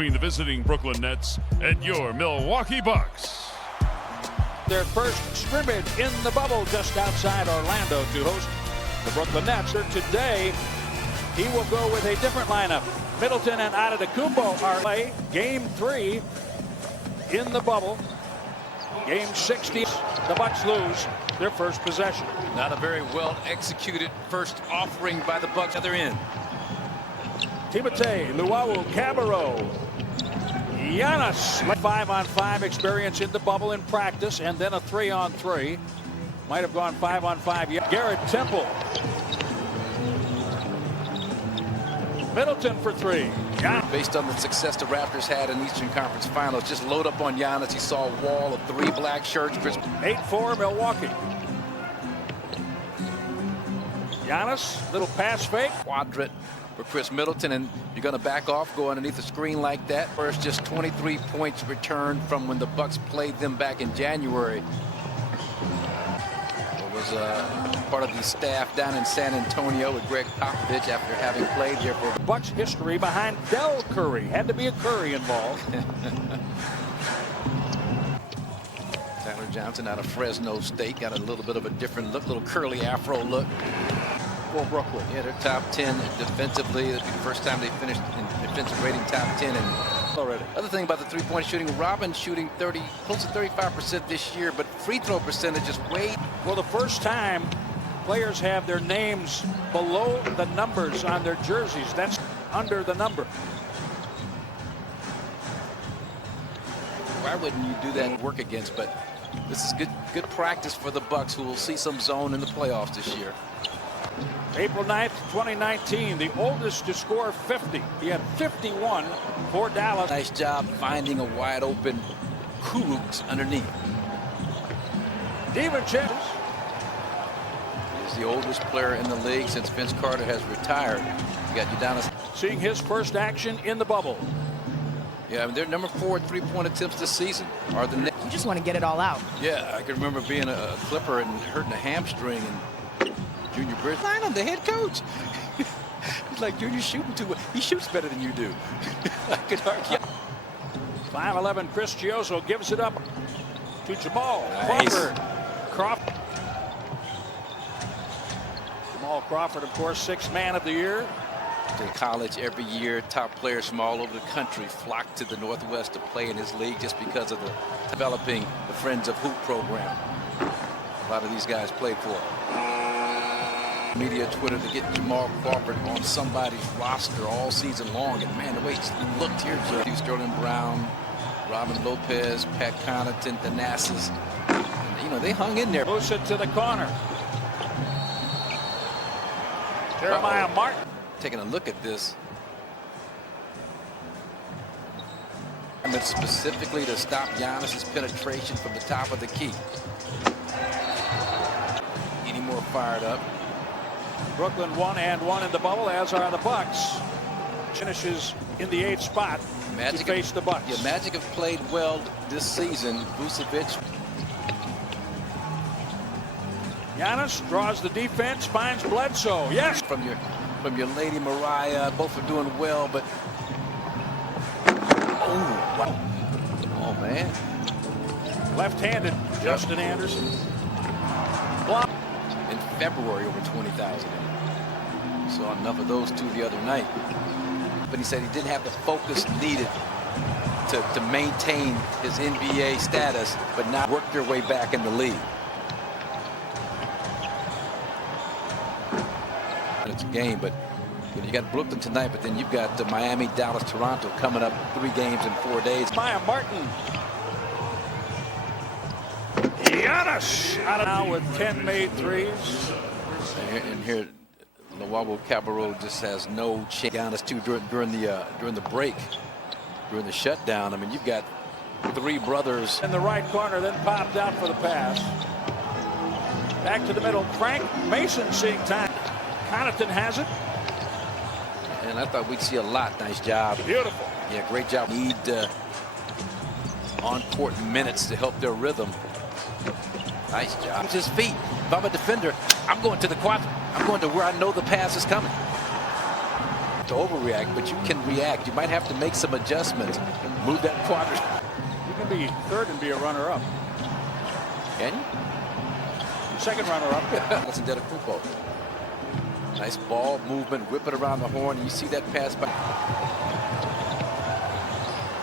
between the visiting Brooklyn Nets and your Milwaukee Bucks. Their first scrimmage in the bubble just outside Orlando to host the Brooklyn Nets. Today, he will go with a different lineup. Middleton and Antetokounmpo are play game 3 in the bubble. Game 60, the Bucks lose their first possession. Not a very well executed first offering by the Bucks. Other end. Timothé Luwawu-Cabarrotgiannis. 5-on-5 experience in the bubble in practice, and then a 3-on-3. Might have gone 5-on-5. Garrett Temple. Middleton for 3. Based on the success the Raptors had in Eastern Conference Finals, just load up on Giannis. He saw a wall of 3 black shirts. 8-4 Milwaukee. Giannis, little pass fake. Quadrant for Chris Middleton, and you're going to back off, go underneath the screen like that. First, just 23 points returned from when the Bucks played them back in January. It was part of the staff down in San Antonio with Greg Popovich after having played here for Bucks history behind Del Curry. Had to be a Curry involved. Tyler Johnson out of Fresno State got a little bit of a different look, little curly afro look. For Brooklyn. Yeah, they're top 10 defensively. It'll be the first time they finished in defensive rating top 10. And already. Other thing about the three-point shooting, Robin shooting close to 35% this year, but free throw percentage is way. For the first time, players have their names below the numbers on their jerseys. That's under the number. Why wouldn't you do that and work against? But this is good practice for the Bucks, who will see some zone in the playoffs this year. April 9th, 2019, the oldest to score 50. He had 51 for Dallas. Nice job finding a wide open Kurucs underneath. DiVincenzo is the oldest player in the league since Vince Carter has retired. You got Udonis. Seeing his first action in the bubble. Yeah, I mean, they're number 4 3-point attempts this season. Are the Nets. You just want to get it all out. Yeah, I can remember being a Clipper and hurting a hamstring, and Junior Bridge, I'm the head coach. He's like, Junior shooting too well. He shoots better than you do. I could argue. 5'11" Chris Chioso gives it up to Jamal Crawford. Jamal Crawford, of course, 6th man of the year. To college every year, top players from all over the country flock to the Northwest to play in his league just because of the developing the Friends of Hoop program. A lot of these guys played for media Twitter to get Jamal Crawford on somebody's roster all season long, and man, the way he looked here, Sterling Brown, Robin Lopez, Pat Connaughton, Thanasis, you know, they hung in there. Moves it to the corner. Jeremiah Martin taking a look at this. And it's specifically to stop Giannis's penetration from the top of the key. Any more fired up. Brooklyn 1-1 in the bubble, as are the Bucks. Finishes in the 8th spot to face the Bucks. Yeah, Magic have played well this season. Vucevic. Giannis draws the defense, finds Bledsoe. Yes. From your Lady Mariah, both are doing well, but oh wow. Oh man. Left-handed Justin Anderson. In February, over 20,000. Saw enough of those two the other night. But he said he didn't have the focus needed to maintain his NBA status, but now work their way back in the league. It's a game, but you got Brooklyn tonight, but then you've got Miami, Dallas, Toronto coming up 3 games in 4 days. Maya Martin. Giannis out of now with 10 made threes. And here, Luwawu-Cabarrot just has no chance. Giannis too during the break, during the shutdown. I mean, you've got 3 brothers in the right corner, then popped out for the pass. Back to the middle. Frank Mason seeing time. Connaughton has it. And I thought we'd see a lot. Nice job. Beautiful. Yeah, great job. Need on-court minutes to help their rhythm. Nice job. His feet. If I'm a defender, I'm going to the quadrant. I'm going to where I know the pass is coming. to overreact, but you can react. You might have to make some adjustments. Move that quadrant. You can be third and be a runner-up. Can you? Second runner-up. That's a Kupo. Nice ball movement, whip it around the horn, and you see that pass by.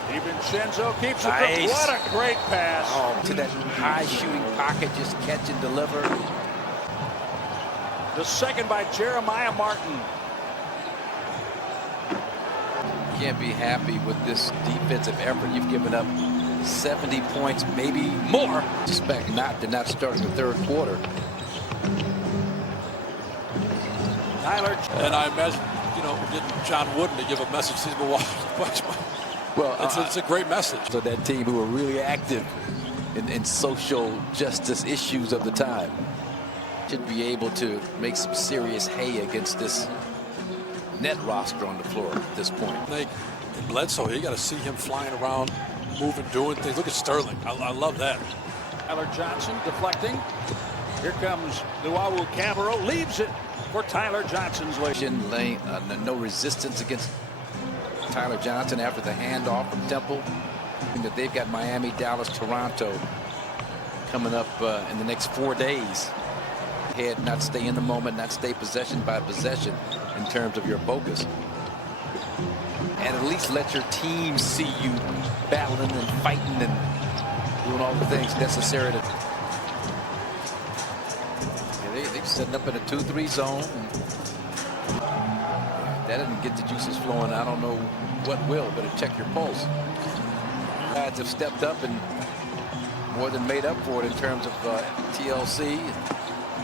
DiVincenzo keeps it. Nice. What a great pass. Oh, to that high shooting pocket, just catch and deliver. The second by Jeremiah Martin. You can't be happy with this defensive effort. You've given up 70 points, maybe more. Suspect not to not start in the third quarter. Tyler. And I imagine, you know, getting John Wooden to give a message. He's been watching. Well, it's a great message. So that team who are really active in social justice issues of the time should be able to make some serious hay against this net roster on the floor at this point. And Bledsoe, you got to see him flying around, moving, doing things. Look at Sterling. I love that. Tyler Johnson deflecting. Here comes Luwawu-Cabarrot. Leaves it for Tyler Johnson's lane. No resistance against Tyler Johnson after the handoff from Temple. That they've got Miami, Dallas, Toronto coming up in the next 4 days. Head, not stay in the moment, not stay possession by possession in terms of your focus. And at least let your team see you battling and fighting and doing all the things necessary to. They're setting up in a 2-3 zone. That didn't get the juices flowing. I don't know what will, but check your pulse. Guys have stepped up and more than made up for it in terms of TLC.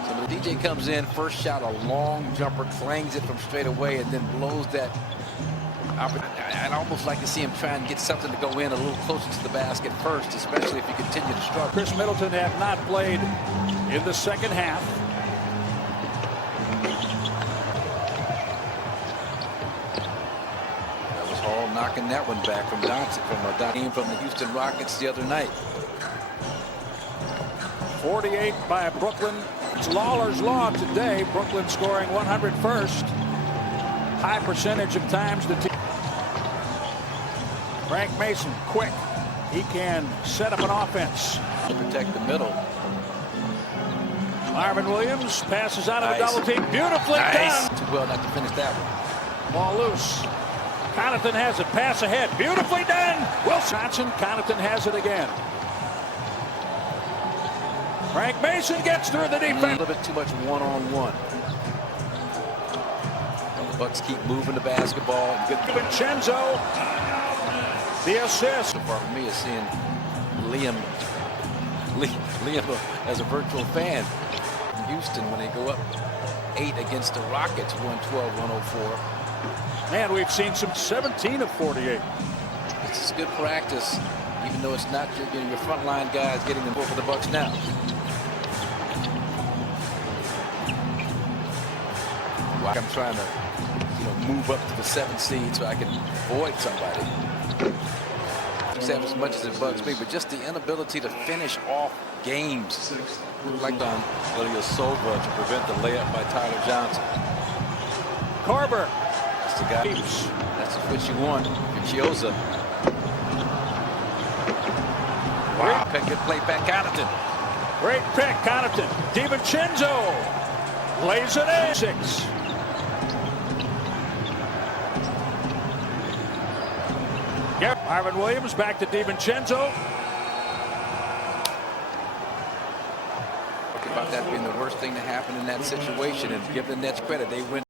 So the DJ comes in, first shot, a long jumper, clangs it from straight away, and then blows that. I'd almost like to see him try and get something to go in a little closer to the basket first, especially if you continue to struggle. Chris Middleton have not played in the second half. That was Hall knocking that one back from Johnson, from the Houston Rockets the other night. 48 by Brooklyn. It's Lawler's Law today. Brooklyn scoring 101st. High percentage of times the team. Frank Mason, quick. He can set up an offense. To protect the middle. Marvin Williams passes out of Nice. the double team. Beautifully done. Too well not to finish that one. Ball loose. Connaughton has it. Pass ahead. Beautifully done. Wilson. Johnson. Connaughton has it again. Frank Mason gets through the A defense. little bit too much one-on-one. The Bucks keep moving the basketball. Good. DiVincenzo. The assist. So far for me is seeing Liam as a virtual fan in Houston when they go up 8 against the Rockets, 112-104. Man, we've seen some 17 of 48. This is good practice, even though it's not your frontline guys getting the ball for the Bucks now. I'm trying to, move up to the 7th seed so I can avoid somebody. As much as it bugs me, but just the inability to finish off games. Like on Ilyasova to prevent the layup by Tyler Johnson. Korver. That's the guy. That's what you want. Chioza. Wow, good play back, Connaughton. Great pick, Connaughton. DiVincenzo lays it in. 6. Yep. Marvin Williams back to DiVincenzo. About that being the worst thing to happen in that situation, and give the Nets credit, they win.